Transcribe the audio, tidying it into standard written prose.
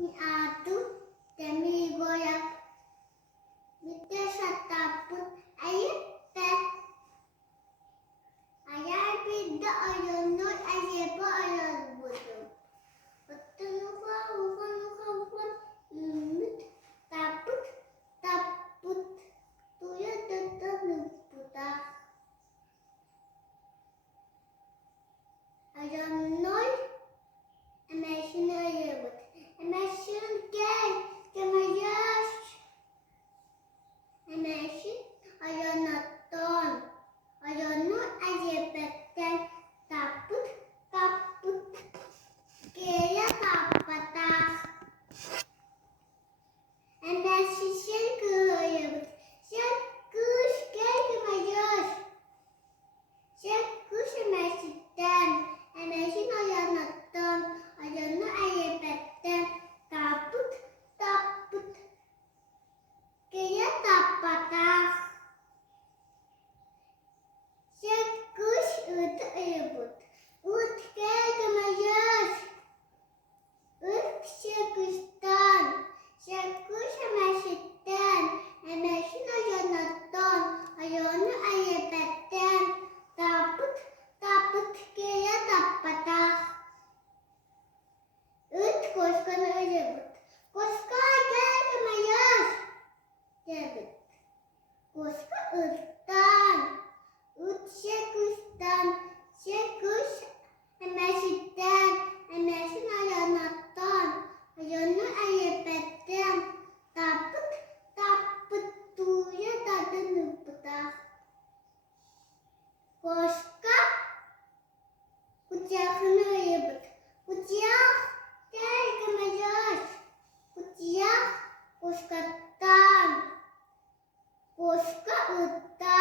Atu demir goyak. Bitte sataput Eriэппэ. Ayar bir de ayonur Eriэппэ ayar buldum. Otunuka ufan ümit taput tuya tutanıp buda. Ayonur emeşini ayırıp. Emeşin gel yaş. Emeşin ayonattan. Ayonur Eriэппэ'ten taput geri kapatak. Emeşin kırıp. Sen kış gel yaş. Sen kış emeşinden. Emeşin ayonattan. Ayonur Eriэpпэ'ten taput geri kapatak. Sen kış ıtı ayıbıt. Ut gel yaş. Ut kıştan. Sen kış emeşinden. Emeşin ayonattan. Ayonur Eriэpпэ'ten taput geri kapatak. Ut koşkan ayıbıt. Koşkan gel yaş. Debit. Koşka ıttan. Ut kıştan. Kış emeşinden. Emeşin ayonattan. Ayonur Eriэpпэ'ten taput tuya tutanıp buda. Koşka kucağını ayıbıt. Kucak gel yaş. Kucak koşkattan. Koşka ıttan.